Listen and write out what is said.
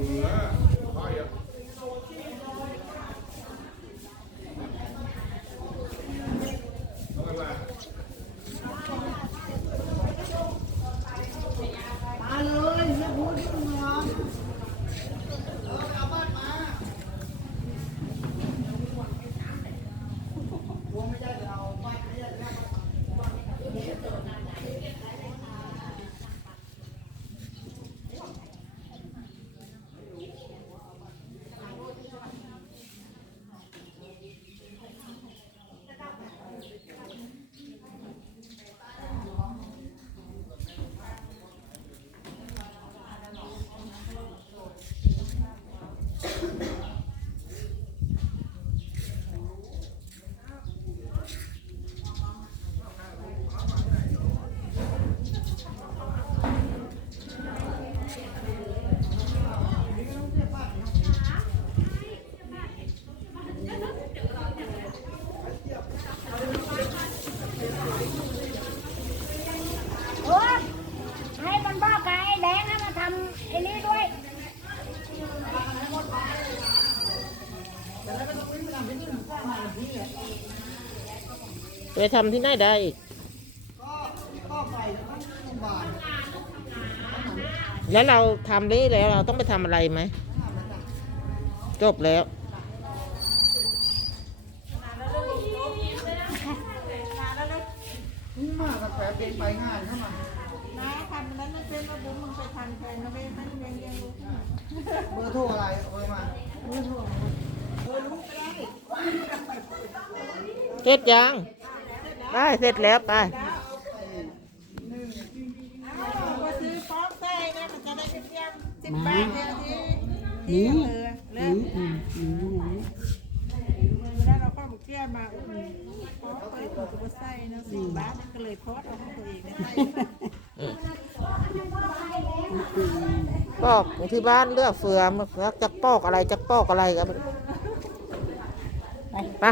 Yeah. ไปทำที่ไหนได้อีกก็ก็ไปโรงพยาบาลแล้วเราทำนี้แล้วเราต้องไปทำอะไรไหม จบแล้วนี่มากกาแฟเป็นไปงานเข้ามาน้าทำนั้นไม่เป็นว่าบุ้มมึงไปทำแทนนะเว้ยมันยังยังรู้เบอร์โทรอะไรเอาไปมาเบอร์โทรเออรู้ก็ได้ เสร็จยังได้เสร็จแล้วไปก็ซื้อพร้อมใส่เนี่ยมันจะได้เพียงสิบบาทเดียวที่ที่เออเลิกเวลาเราข้าวเกี้ยมาอุ้มพอไปถูกตัวใส่เนาะสิบบาทก็เลยพอดเอาของตัวเองได้ปอกที่บ้านเลือกเฟือมันจักปอกอะไรจักปอกอะไรกันไป